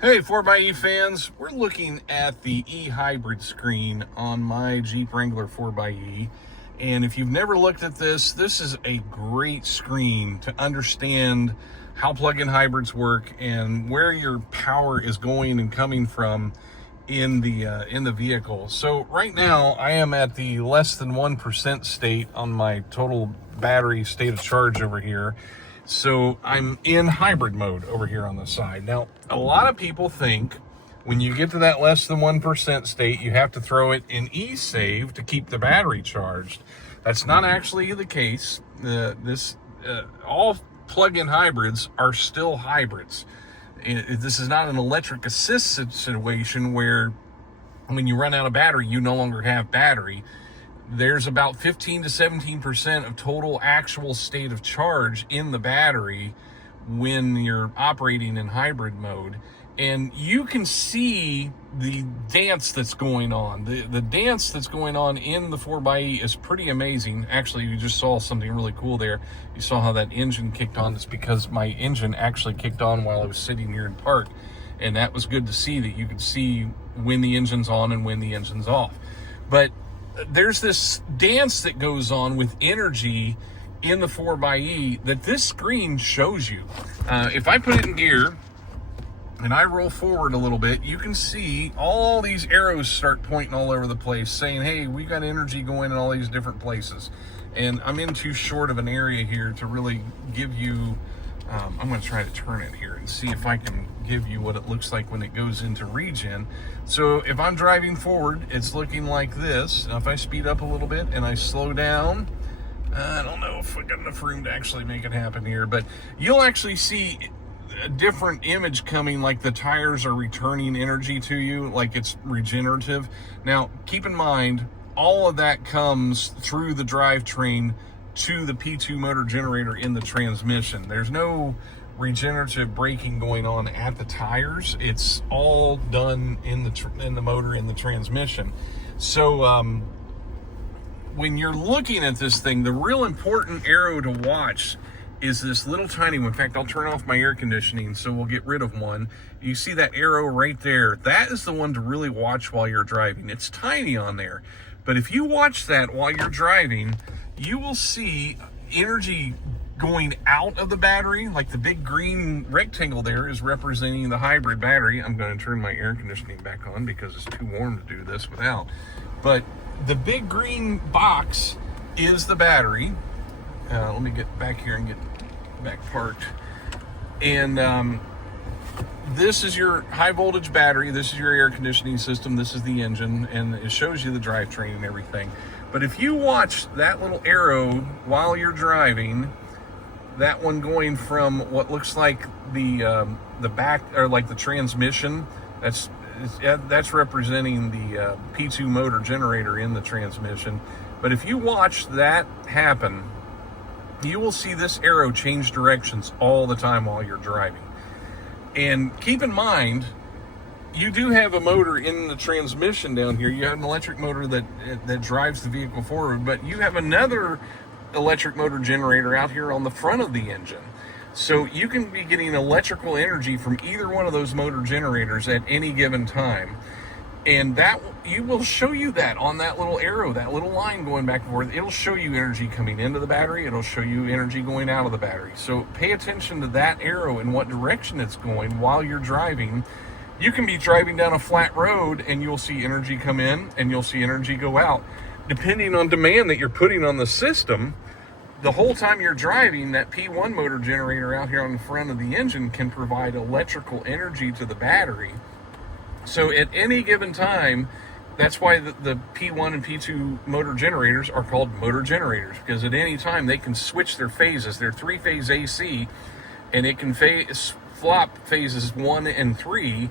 Hey 4xe fans, we're looking at the e-hybrid screen on my Jeep Wrangler 4xe. And if you've never looked at this is a great screen to understand how plug-in hybrids work and where your power is going and coming from in the vehicle. So right now I am at the less than 1% state on my total battery state of charge over here. So I'm in hybrid mode over here on the side. Now, a lot of people think when you get to that less than 1% state, you have to throw it in eSave to keep the battery charged. That's not actually the case. All plug-in hybrids are still hybrids. This is not an electric assist situation where when you run out of battery, you no longer have battery. There's about 15 to 17% of total actual state of charge in the battery when you're operating in hybrid mode. And you can see the dance that's going on. The dance that's going on in the 4xe is pretty amazing. Actually, you just saw something really cool there. You saw how that engine kicked on. It's because my engine actually kicked on while I was sitting here in park. And that was good to see, that you could see when the engine's on and when the engine's off. But there's this dance that goes on with energy in the 4xe that this screen shows you. If I put it in gear and I roll forward a little bit, you can see all these arrows start pointing all over the place saying, hey, we got energy going in all these different places. And I'm in too short of an area here to really give you, I'm going to try to turn it here and see if I can give you what it looks like when it goes into regen. So if I'm driving forward, it's looking like this. Now if I speed up a little bit and I slow down, I don't know if I got enough room to actually make it happen here, but you'll actually see a different image coming, like the tires are returning energy to you, like it's regenerative. Now keep in mind, all of that comes through the drivetrain to the P2 motor generator in the transmission. There's no regenerative braking going on at the tires. It's all done in the motor, in the transmission. So when you're looking at this thing, the real important arrow to watch is this little tiny one. In fact, I'll turn off my air conditioning so we'll get rid of one. You see that arrow right there? That is the one to really watch while you're driving. It's tiny on there, but if you watch that while you're driving, you will see energy going out of the battery. Like the big green rectangle there is representing the hybrid battery. I'm going to turn my air conditioning back on because it's too warm to do this without. But the big green box is the battery. Let me get back here and get back parked. And this is your high voltage battery. This is your air conditioning system. This is the engine, and it shows you the drivetrain and everything. But if you watch that little arrow while you're driving, that one going from what looks like the back, or like the transmission, that's representing the P2 motor generator in the transmission. But if you watch that happen, you will see this arrow change directions all the time while you're driving. And keep in mind, you do have a motor in the transmission down here. You have an electric motor that drives the vehicle forward, but you have another electric motor generator out here on the front of the engine. So you can be getting electrical energy from either one of those motor generators at any given time. And that you will show you that on that little arrow, that little line going back and forth. It'll show you energy coming into the battery. It'll show you energy going out of the battery. So pay attention to that arrow and what direction it's going while you're driving. You can be driving down a flat road and you'll see energy come in and you'll see energy go out. Depending on demand that you're putting on the system, the whole time you're driving, that P1 motor generator out here on the front of the engine can provide electrical energy to the battery. So at any given time, that's why the P1 and P2 motor generators are called motor generators, because at any time they can switch their phases. They're three-phase AC, and it can flop phases 1 and 3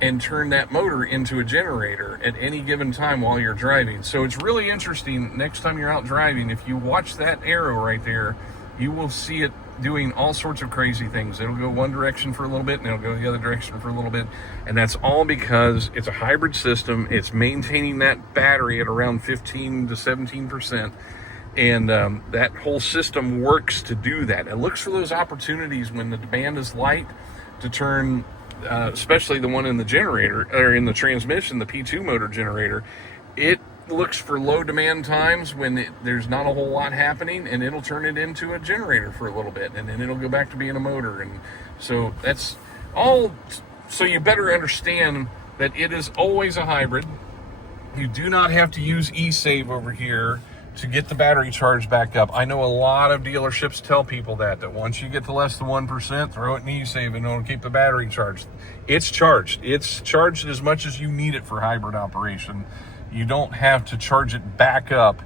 and turn that motor into a generator at any given time while you're driving. So it's really interesting. Next time you're out driving, if you watch that arrow right there, you will see it doing all sorts of crazy things. It'll go one direction for a little bit and it'll go the other direction for a little bit. And that's all because it's a hybrid system. It's maintaining that battery at around 15 to 17%. And that whole system works to do that. It looks for those opportunities when the demand is light to turn especially the one in the generator, or in the transmission, the P2 motor generator, it looks for low demand times when there's not a whole lot happening, and it'll turn it into a generator for a little bit, and then it'll go back to being a motor. And so that's all. So you better understand that it is always a hybrid. You do not have to use eSave over here to get the battery charged back up. I know a lot of dealerships tell people that once you get to less than 1%, throw it in eSave and it'll keep the battery charged. It's charged. It's charged as much as you need it for hybrid operation. You don't have to charge it back up.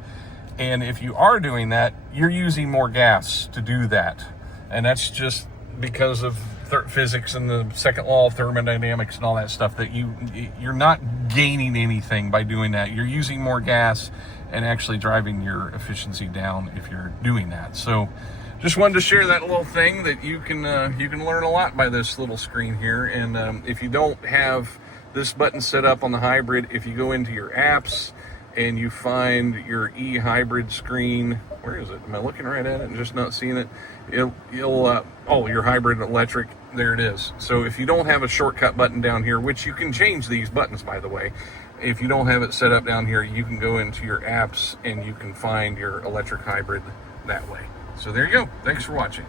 And if you are doing that, you're using more gas to do that. And that's just because of physics and the second law of thermodynamics and all that stuff, that you're not gaining anything by doing that. You're using more gas and actually driving your efficiency down if you're doing that. So just wanted to share that little thing, that you can learn a lot by this little screen here. And if you don't have this button set up on the hybrid, if you go into your apps and you find your e-hybrid screen, where is it? Am I looking right at it and just not seeing it? Oh, your hybrid electric, there it is. So if you don't have a shortcut button down here, which you can change these buttons, by the way, if you don't have it set up down here, you can go into your apps and you can find your electric hybrid that way. So there you go. Thanks for watching.